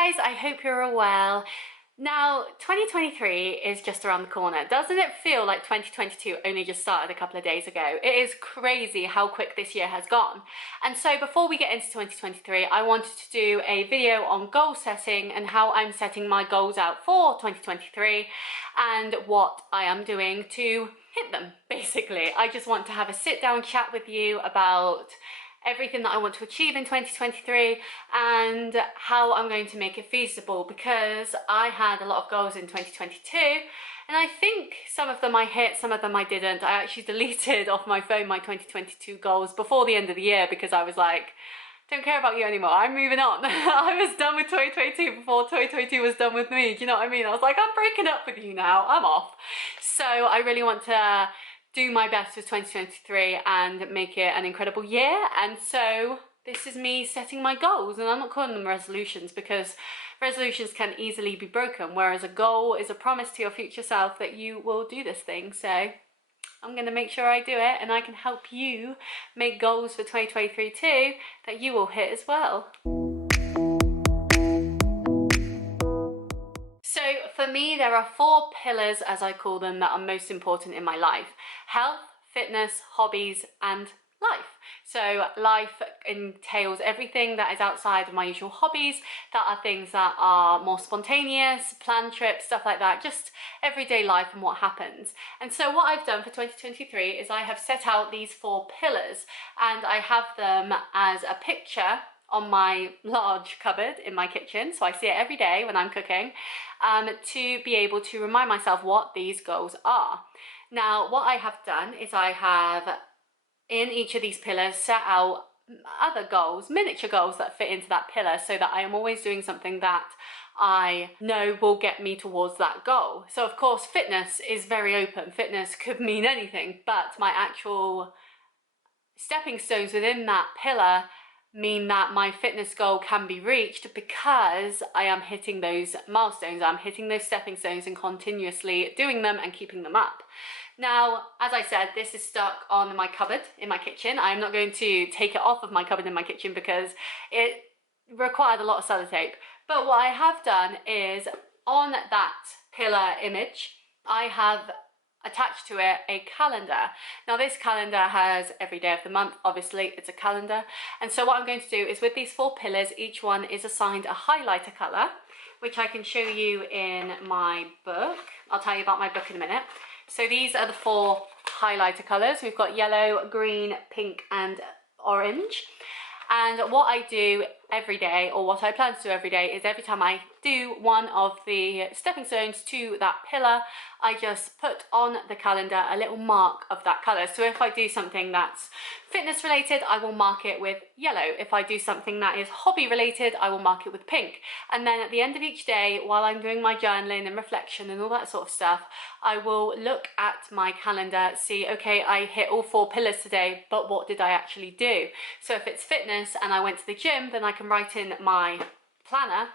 guys, I hope you're all well. Now, 2023 is just around the corner. Doesn't it feel like 2022 only just started a couple of days ago? It is crazy how quick this year has gone. And so before we get into 2023, I wanted to do a video on goal setting and how I'm setting my goals out for 2023 and what I am doing to hit them, basically. I just want to have a sit down chat with you about everything that I want to achieve in 2023 and how I'm going to make it feasible, because I had a lot of goals in 2022 and I think some of them I hit, some of them I didn't. I actually deleted off my phone my 2022 goals before the end of the year because I was like, don't care about you anymore, I'm moving on. I was done with 2022 before 2022 was done with me, do you know what I mean? I was like, I'm breaking up with you now, I'm off. So I really want to do my best with 2023 and make it an incredible year. And so this is me setting my goals, and I'm not calling them resolutions because resolutions can easily be broken, whereas a goal is a promise to your future self that you will do this thing. So I'm going to make sure I do it, and I can help you make goals for 2023 too that you will hit as well. So for me, there are 4 pillars, as I call them, that are most important in my life: health, fitness, hobbies, and life. So life entails everything that is outside of my usual hobbies, that are things that are more spontaneous, planned trips, stuff like that, just everyday life and what happens. And so what I've done for 2023 is I have set out these 4 pillars, and I have them as a picture on my large cupboard in my kitchen, so I see it every day when I'm cooking, to be able to remind myself what these goals are. Now, what I have done is I have, in each of these pillars, set out other goals, miniature goals that fit into that pillar, so that I am always doing something that I know will get me towards that goal. So of course, fitness is very open. Fitness could mean anything, but my actual stepping stones within that pillar mean that my fitness goal can be reached because I am hitting those milestones, I'm hitting those stepping stones and continuously doing them and keeping them up. Now, as I said, this is stuck on my cupboard in my kitchen. I'm not going to take it off of my cupboard in my kitchen because it required a lot of sellotape. But what I have done is, on that pillar image, I have attached to it a calendar. Now this calendar has every day of the month, obviously it's a calendar. And so what I'm going to do is, with these 4 pillars, each one is assigned a highlighter colour, which I can show you in my book. I'll tell you about my book in a minute. So these are the 4 highlighter colours. We've got yellow, green, pink and orange. And what I do every day, or what I plan to do every day, is every time I do one of the stepping stones to that pillar, I just put on the calendar a little mark of that colour. So if I do something that's fitness related, I will mark it with yellow. If I do something that is hobby related, I will mark it with pink. And then at the end of each day, while I'm doing my journaling and reflection and all that sort of stuff, I will look at my calendar, see, okay, I hit all 4 pillars today, but what did I actually do? So if it's fitness and I went to the gym, then I can write in my planner,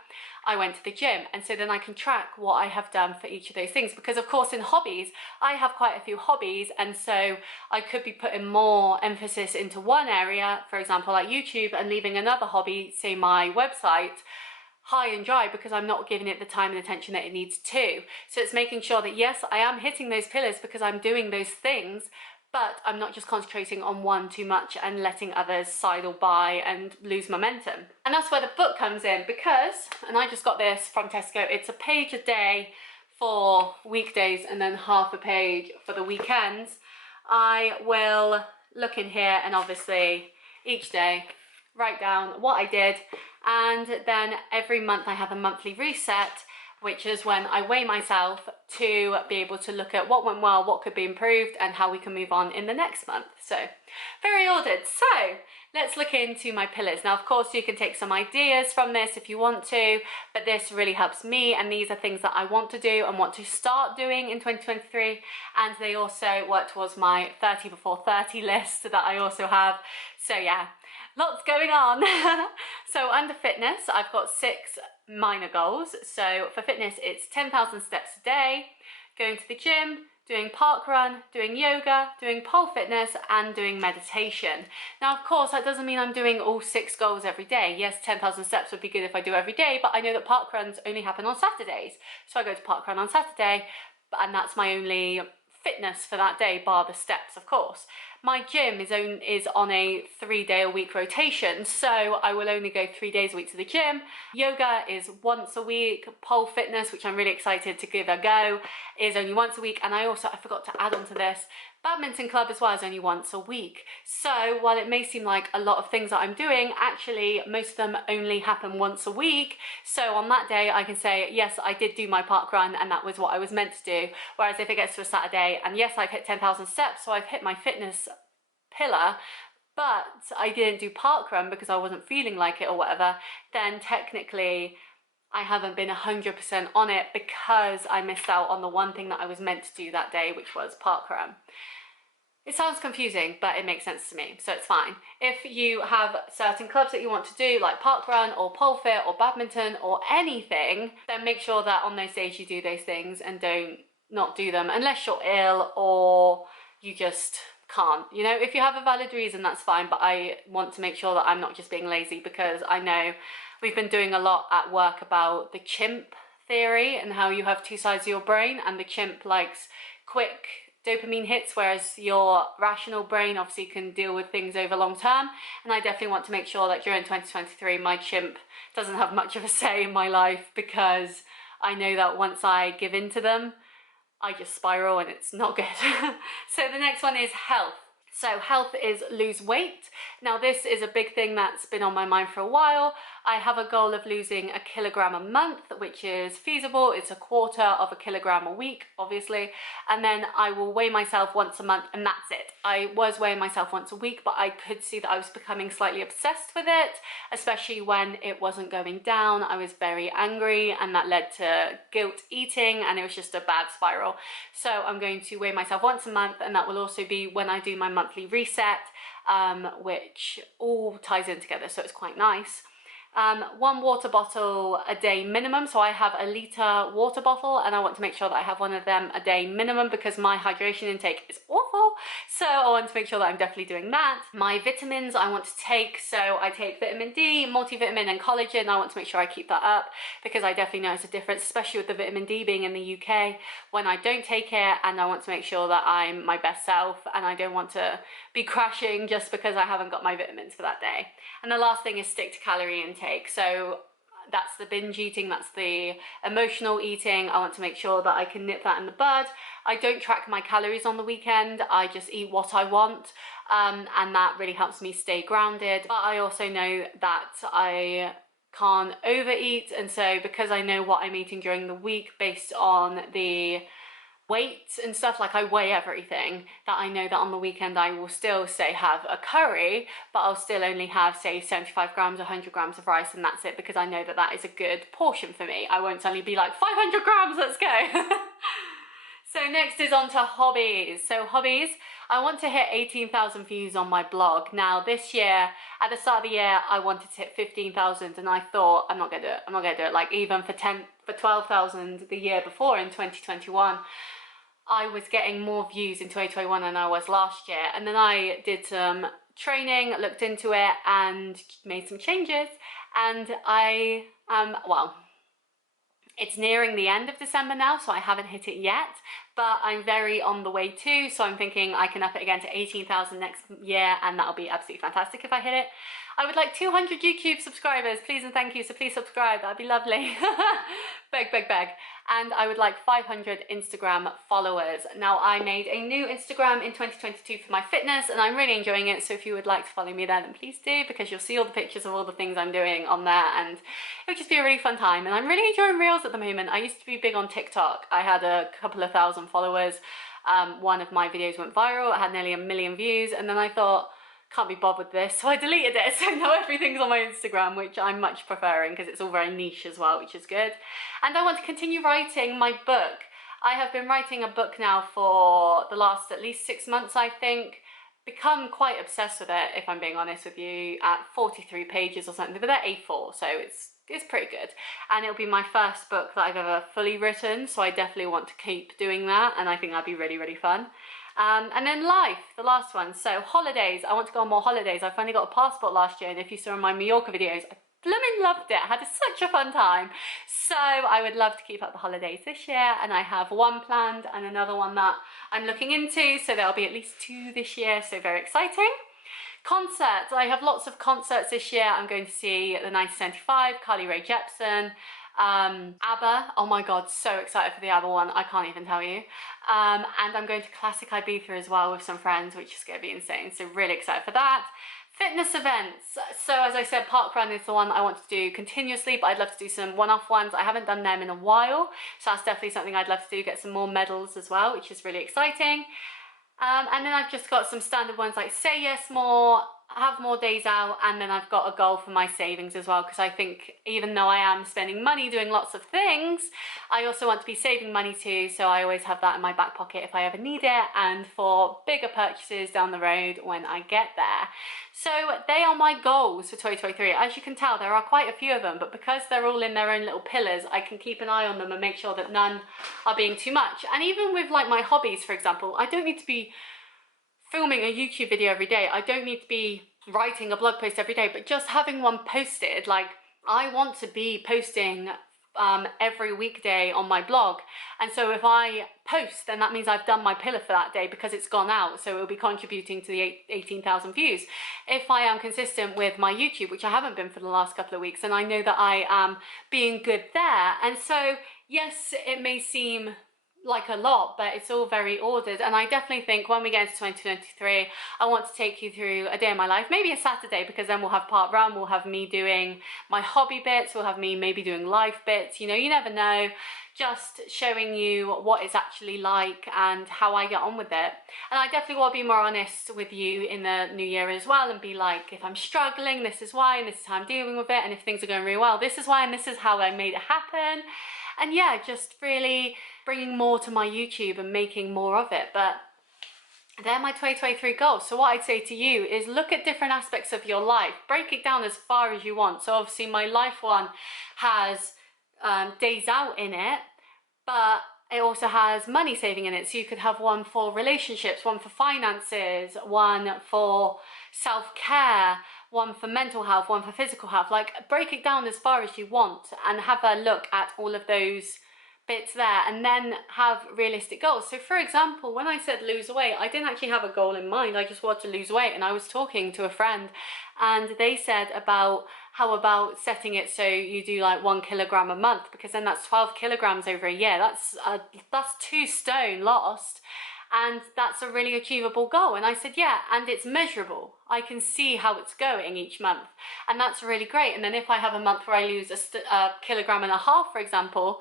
I went to the gym, and so then I can track what I have done for each of those things. Because of course in hobbies, I have quite a few hobbies, and so I could be putting more emphasis into one area, for example like YouTube, and leaving another hobby, say my website, high and dry because I'm not giving it the time and attention that it needs to. So it's making sure that yes, I am hitting those pillars because I'm doing those things, but I'm not just concentrating on one too much and letting others sidle by and lose momentum. And that's where the book comes in, because, and I just got this from Tesco, it's a page a day for weekdays and then half a page for the weekends. I will look in here and obviously each day write down what I did, and then every month I have a monthly reset, which is when I weigh myself to be able to look at what went well, what could be improved, and how we can move on in the next month. So very ordered. So let's look into my pillars. Now, of course, you can take some ideas from this if you want to, but this really helps me, and these are things that I want to do and want to start doing in 2023, and they also work towards my 30 before 30 list that I also have. So yeah, lots going on. So under fitness, I've got 6 minor goals. So for fitness, it's 10,000 steps a day, going to the gym doing park run, doing yoga, doing pole fitness, and doing meditation. Now, of course, that doesn't mean I'm doing all 6 goals every day. Yes, 10,000 steps would be good if I do every day, but I know that park runs only happen on Saturdays. So I go to park run on Saturday, and that's my only fitness for that day, bar the steps, of course. My gym is on a 3-day-a-week rotation, so I will only go 3 days a week to the gym. Yoga is once a week. Pole fitness, which I'm really excited to give a go, is only once a week. And I forgot to add on to this, badminton club as well is only once a week. So while it may seem like a lot of things that I'm doing, actually most of them only happen once a week. So on that day I can say, yes, I did do my park run and that was what I was meant to do. Whereas if it gets to a Saturday and yes, I've hit 10,000 steps, so I've hit my fitness pillar, but I didn't do park run because I wasn't feeling like it or whatever, then technically I haven't been 100% on it because I missed out on the one thing that I was meant to do that day, which was park run. It sounds confusing, but it makes sense to me, so it's fine. If you have certain clubs that you want to do, like park run or pole fit or badminton or anything, then make sure that on those days you do those things and don't not do them unless you're ill or you just can't. You know, if you have a valid reason, that's fine, but I want to make sure that I'm not just being lazy, because I know we've been doing a lot at work about the chimp theory and how you have 2 sides of your brain, and the chimp likes quick dopamine hits, whereas your rational brain obviously can deal with things over long term. And I definitely want to make sure that during 2023 my chimp doesn't have much of a say in my life, because I know that once I give in to them, I just spiral and it's not good. So the next one is health. So health is lose weight. Now this is a big thing that's been on my mind for a while. I have a goal of losing 1 kilogram a month, which is feasible. It's 1/4 of a kilogram a week, obviously. And then I will weigh myself once a month and that's it. I was weighing myself once a week, but I could see that I was becoming slightly obsessed with it, especially when it wasn't going down. I was very angry and that led to guilt eating, and it was just a bad spiral. So I'm going to weigh myself once a month, and that will also be when I do my monthly reset, which all ties in together, so it's quite nice. 1 water bottle a day minimum. So I have a litre water bottle and I want to make sure that I have one of them a day minimum, because my hydration intake is awful. So I want to make sure that I'm definitely doing that. My vitamins I want to take, so I take vitamin D, multivitamin and collagen. I want to make sure I keep that up, because I definitely notice a difference, especially with the vitamin D being in the UK, when I don't take it, and I want to make sure that I'm my best self and I don't want to be crashing just because I haven't got my vitamins for that day. And the last thing is stick to calorie intake. So that's the binge eating, that's the emotional eating. I want to make sure that I can nip that in the bud. I don't track my calories on the weekend, I just eat what I want, and that really helps me stay grounded. But I also know that I can't overeat, and so because I know what I'm eating during the week based on the weight and stuff, like I weigh everything, that I know that on the weekend I will still say have a curry, but I'll still only have say 75 grams, 100 grams of rice, and that's it, because I know that that is a good portion for me. I won't suddenly be like 500 grams, let's go. So next is on to hobbies. So hobbies, I want to hit 18,000 views on my blog. Now this year, at the start of the year, I wanted to hit 15,000, and I thought, I'm not gonna do it, I'm not gonna do it. Like even for 12,000 the year before in 2021, I was getting more views in 2021 than I was last year. And then I did some training, looked into it and made some changes, and I well, it's nearing the end of December now, so I haven't hit it yet, but I'm very on the way too, so I'm thinking I can up it again to 18,000 next year, and that'll be absolutely fantastic if I hit it. I would like 200 YouTube subscribers, please and thank you, so please subscribe, that'd be lovely. Beg, beg, beg. And I would like 500 Instagram followers. Now I made a new Instagram in 2022 for my fitness, and I'm really enjoying it, so if you would like to follow me there, then please do, because you'll see all the pictures of all the things I'm doing on there, and it'll just be a really fun time. And I'm really enjoying Reels at the moment. I used to be big on TikTok. I had a couple of thousand followers. One of my videos went viral, it had nearly 1 million views, and then I thought, can't be bothered with this, so I deleted it. So now everything's on my Instagram, which I'm much preferring because it's all very niche as well, which is good. And I want to continue writing my book. I have been writing a book now for the last at least 6 months, I think. Become quite obsessed with it, if I'm being honest with you, at 43 pages or something, but they're A4, so it's it's pretty good. And it'll be my first book that I've ever fully written, so I definitely want to keep doing that, and I think that'd be really, really fun. And then life, the last one. So holidays, I want to go on more holidays. I finally got a passport last year, and if you saw my Mallorca videos, I blooming loved it. I had such a fun time. So I would love to keep up the holidays this year, and I have one planned and another one that I'm looking into, so there'll be at least 2 this year, so very exciting. Concerts, I have lots of concerts this year. I'm going to see the 1975, Carly Rae Jepsen, ABBA, oh my god, so excited for the ABBA one, I can't even tell you. And I'm going to Classic Ibiza as well with some friends, which is going to be insane, so really excited for that. Fitness events, so as I said, parkrun is the one that I want to do continuously, but I'd love to do some one-off ones. I haven't done them in a while, so that's definitely something I'd love to do, get some more medals as well, which is really exciting. And then I've just got some standard ones like say yes more, have more days out, and then I've got a goal for my savings as well, because I think even though I am spending money doing lots of things, I also want to be saving money too, so I always have that in my back pocket if I ever need it, and for bigger purchases down the road when I get there. So they are my goals for 2023. As you can tell, there are quite a few of them, but because they're all in their own little pillars, I can keep an eye on them and make sure that none are being too much. And even with like my hobbies, for example, I don't need to be filming a YouTube video every day. I don't need to be writing a blog post every day, but just having one posted, like I want to be posting every weekday on my blog, and so if I post, then that means I've done my pillar for that day because it's gone out, so it'll be contributing to the 18,000 views. If I am consistent with my YouTube, which I haven't been for the last couple of weeks, and I know that I am being good there, and so yes, it may seem like a lot, but it's all very ordered. And I definitely think when we get into 2023, I want to take you through a day in my life, maybe a Saturday, because then we'll have part run, we'll have me doing my hobby bits, we'll have me maybe doing life bits, you know, you never know, just showing you what it's actually like and how I get on with it. And I definitely want to be more honest with you in the new year as well, and be like, if I'm struggling, this is why, and this is how I'm dealing with it, and if things are going really well, this is why, and this is how I made it happen. And yeah, just really bringing more to my YouTube and making more of it. But they're my 2023 goals. So what I'd say to you is look at different aspects of your life, break it down as far as you want. So obviously my life one has days out in it, but it also has money saving in it. So you could have one for relationships, one for finances, one for self-care, one for mental health, one for physical health. Like, break it down as far as you want and have a look at all of those bits there, and then have realistic goals. So for example, when I said lose weight, I didn't actually have a goal in mind. I just wanted to lose weight, and I was talking to a friend and they said about how about setting it so you do like 1 kilogram a month, because then that's 12 kilograms over a year. That's 2 stone lost, and that's a really achievable goal. And I said, yeah, and it's measurable. I can see how it's going each month, and that's really great. And then if I have a month where I lose a kilogram and a half, for example,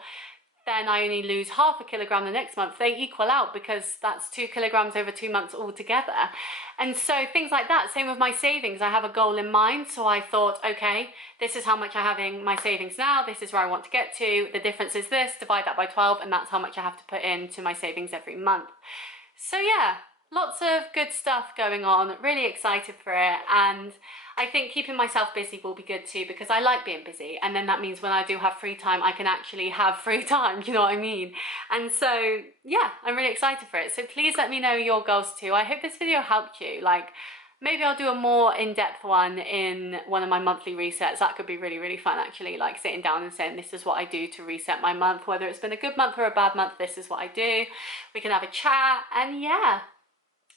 then I only lose half a kilogram the next month. They equal out because that's 2 kilograms over 2 months altogether. And so things like that. Same with my savings. I have a goal in mind. So I thought, okay, this is how much I have in my savings now. This is where I want to get to. The difference is this, divide that by 12, and that's how much I have to put into my savings every month. So yeah, lots of good stuff going on. Really excited for it. And I think keeping myself busy will be good too, because I like being busy, and then that means when I do have free time, I can actually have free time, you know what I mean? And so yeah, I'm really excited for it. So please let me know your goals too. I hope this video helped you. Like, maybe I'll do a more in-depth one in one of my monthly resets. That could be really, really fun actually, like sitting down and saying, this is what I do to reset my month. Whether it's been a good month or a bad month, this is what I do. We can have a chat, and yeah.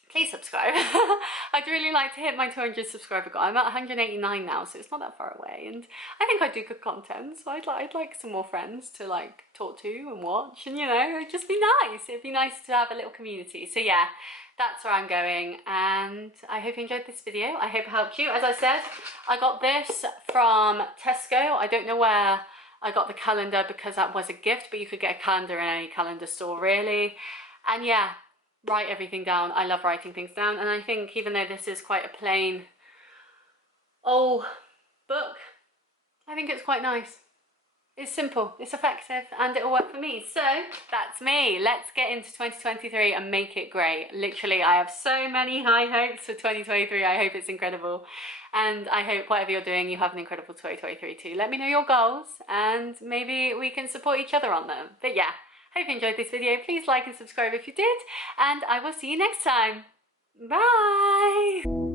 Please subscribe. I'd really like to hit my 200 subscriber goal. I'm at 189 now, so it's not that far away, and I think I do good content, so I'd like some more friends to like talk to and watch, and you know, it'd just be nice. It'd be nice to have a little community. So yeah, that's where I'm going, and I hope you enjoyed this video. I hope it helped you. As I said, I got this from Tesco. I don't know where I got the calendar because that was a gift, but you could get a calendar in any calendar store really. And yeah, write everything down. I love writing things down, and I think even though this is quite a plain old book, I think it's quite nice. It's simple, it's effective, and it'll work for me. So that's me. Let's get into 2023 and make it great. Literally, I have so many high hopes for 2023. I hope it's incredible. And I hope whatever you're doing, you have an incredible 2023 too. Let me know your goals and maybe we can support each other on them. But yeah, hope you enjoyed this video. Please like and subscribe if you did. And I will see you next time. Bye!